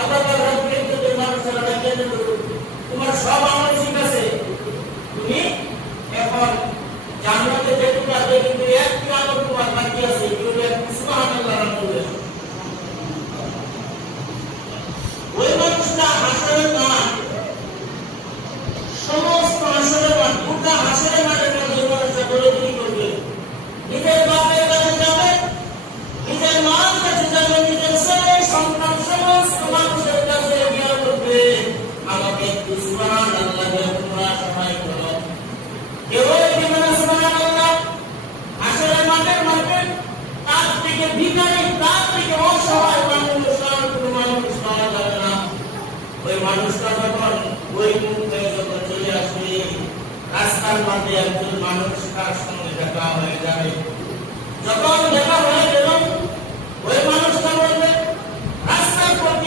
আল্লাহ তাআলা রাব্বুল ইজ্জতের মানুষেরা কেন তোমার সব আমল ঠিক আছে, তুমি এখন জান্নাতে যেতে পারবে, কিন্তু একটি আমল তোমার বাকি আছে, সুবহানাল্লাহ বলে ওই মানুষটা হাসরের মাঠ, সমস্ত হাসরের মাঠ, গোটা হাসরের মাঠের মধ্যে মানুষটা দৌড়াদৌড়ি করবে, নিজের বাপের কাছে যাবে, নিজের মার কাছে যাবে, নিজের ছেলে সন্তান সমস্ত মানুষের কাছে গিয়ে বলবে, আমাকে একটু সুবহানাল্লাহ বলে তোমরা সবাই বলো। কেউ বলবে না সুবহানাল্লাহ। হাসরের মাঠের মধ্যে তার থেকে ভিখারি, তার থেকে অসহায় মানুষ, কোনো মানুষ পাওয়া যাবে না। ওই মানুষটা যখন ওই মুখ হয়ে যখন চলে আসবে, রাস্তার মধ্যে একজন মানুষ তার সঙ্গে দেখা হয়ে যাবে, যখন